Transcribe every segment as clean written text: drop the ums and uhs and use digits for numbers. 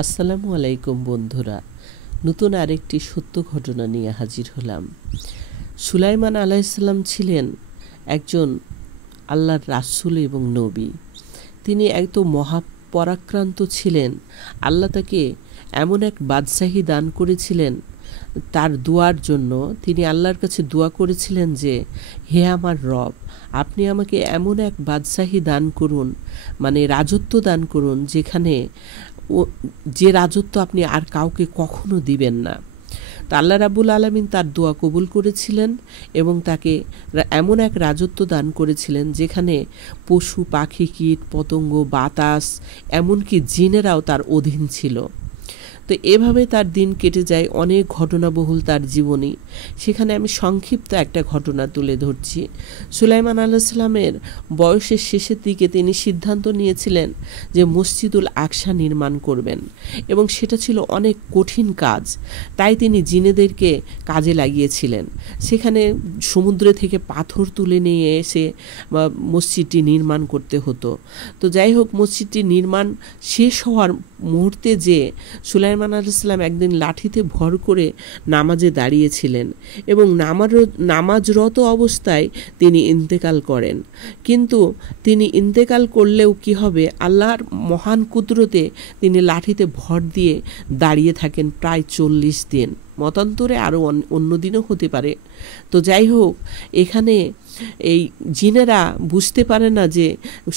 আসসালামু আলাইকুম বন্ধুরা, নতুন আরেকটি সত্য ঘটনা নিয়ে হাজির হলাম। সুলাইমান আলাইহিসসালাম ছিলেন একজন আল্লাহর রাসূল এবং নবী। তিনি একদম মহাপরাক্রান্ত ছিলেন। আল্লাহ তাকে এমন এক বাদশাহী দান করেছিলেন, তার দোয়ার জন্য তিনি আল্লাহর কাছে দোয়া করেছিলেন যে, হে আমার রব, আপনি আমাকে এমন এক বাদশাহী দান করুন, মানে রাজত্ব দান করুন, যেখানে যে রাজত্ব আপনি আর কাউকে কখনো দিবেন না। তা আল্লাহ রাব্বুল আলামিন তার দোয়া কবুল করেছিলেন এবং তাকে এমন এক রাজত্ব দান করেছিলেন যেখানে পশু পাখি কীট পতঙ্গ বাতাস এমনকি জিনেরাও তার অধীন ছিল। তো এভাবে তার দিন কেটে যায়, অনেক ঘটনাবহুল তার জীবনী। সেখানে আমি সংক্ষিপ্ত একটা ঘটনা তুলে ধরছি। সুলাইমান আলাইহিস সালামের বয়সের শেষের দিকে তিনি সিদ্ধান্ত নিয়েছিলেন যে মসজিদুল আকসা নির্মাণ করবেন, এবং সেটা ছিল অনেক কঠিন কাজ। তাই তিনি জিনেদেরকে কাজে লাগিয়েছিলেন। সেখানে সমুদ্র থেকে পাথর তুলে নিয়ে এসে মসজিদটি নির্মাণ করতে হতো। তো যাই হোক, মসজিদটি নির্মাণ শেষ হওয়ার মুহূর্তে যে সুলাইমান আলাইহিস সালাম একদিন লাঠিতে ভর করে নামাজে দাঁড়িয়েছিলেন এবং নামাজরত অবস্থায় তিনি ইন্তেকাল করেন। কিন্তু তিনি ইন্তেকাল করলেও কি হবে, আল্লাহর মহান কুদরতে তিনি লাঠিতে ভর দিয়ে দাঁড়িয়ে থাকেন প্রায় 40 দিন। মতান্তরে আরও অন্য দিনও হতে পারে। তো যাই হোক, এখানে এই জিনেরা বুঝতে পারে না যে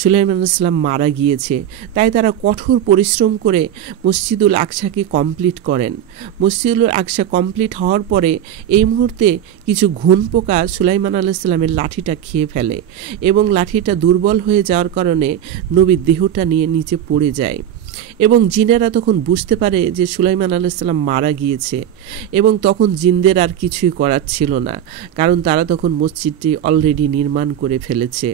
সুলাইমান আলাইহিস সালাম মারা গিয়েছে, তাই তারা কঠোর পরিশ্রম করে মসজিদুল আকসাকে কমপ্লিট করেন। মসজিদুল আকসা কমপ্লিট হওয়ার পরে এই মুহূর্তে কিছু ঘুন পোকা সুলাইমান আলাইহিস সালামের লাঠিটা খেয়ে ফেলে এবং লাঠিটা দুর্বল হয়ে যাওয়ার কারণে নবীর দেহটা নিয়ে নিচে পড়ে যায়। এবং জিনেরা তখন বুঝতে পারে যে সুলাইমান আলাইহিস সালাম মারা গিয়েছে, এবং তখন জিনদের আর কিছুই করার ছিল না, কারণ তারা তখন মসজিদটি অলরেডি নির্মাণ করে ফেলেছে।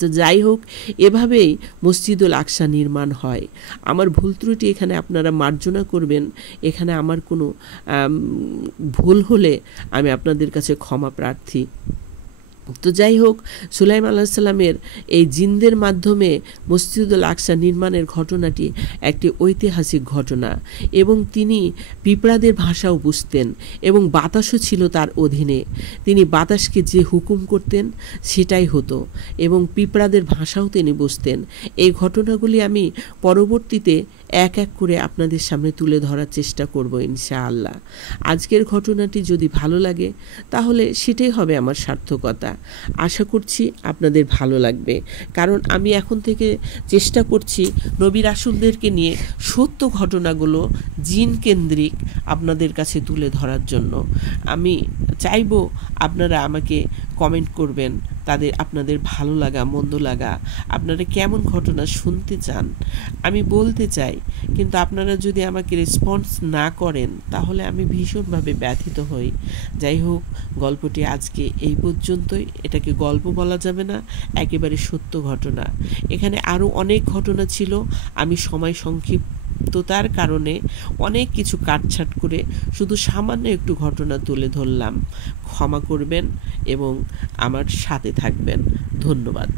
তো যাই হোক, এভাবেই মসজিদুল আকসা নির্মাণ হয়। আমার ভুল ত্রুটি এখানে আপনারা মার্জনা করবেন। এখানে আমার কোনো ভুল হলে আমি আপনাদের কাছে ক্ষমা প্রার্থী। তো যাই হোক, সুলাইমান আলাইহিস সালামের এই জিনদের মাধ্যমে মসজিদুল আকসা নির্মাণের ঘটনাটি একটি ঐতিহাসিক ঘটনা, এবং তিনি পিঁপড়াদের ভাষাও বুঝতেন এবং বাতাসও ছিল তার অধীনে। তিনি বাতাসকে যে হুকুম করতেন সেটাই হতো, এবং পিঁপড়াদের ভাষাও তিনি বুঝতেন। এই ঘটনাগুলি আমি পরবর্তীতে এক এক করে আপনাদের সামনে তুলে ধরার চেষ্টা করব ইনশাআল্লাহ। আজকের ঘটনাটি যদি ভালো লাগে তাহলে সেটাই হবে আমার সার্থকতা। আশা করছি আপনাদের ভালো লাগবে, কারণ আমি এখন থেকে চেষ্টা করছি নবী রাসূলদেরকে নিয়ে সত্য ঘটনাগুলো জিন কেন্দ্রিক আপনাদের কাছে তুলে ধরার জন্য। আমি চাইব আপনারা আমাকে কমেন্ট করবেন আপনাদের ভালো লাগা মন্দ লাগা, আপনারা কেমন ঘটনা শুনতে চান আমি বলতে চাই। কিন্তু আপনারা যদি আমাকে রেসপন্স না করেন তাহলে আমি ভীষণভাবে ব্যথিত হই। যাই হোক, গল্পটি আজকে এই পর্যন্তই। এটাকে গল্প বলা যাবে না, একেবারে সত্য ঘটনা। এখানে আরও অনেক ঘটনা ছিল, আমি সময় সংক্ষিপ্ততার কারণে অনেক কিছু কাটছাট করে শুধু সামান্য একটু ঘটনা তুলে ধরলাম। ক্ষমা করবেন এবং আমার সাথে থাকবেন। ধন্যবাদ।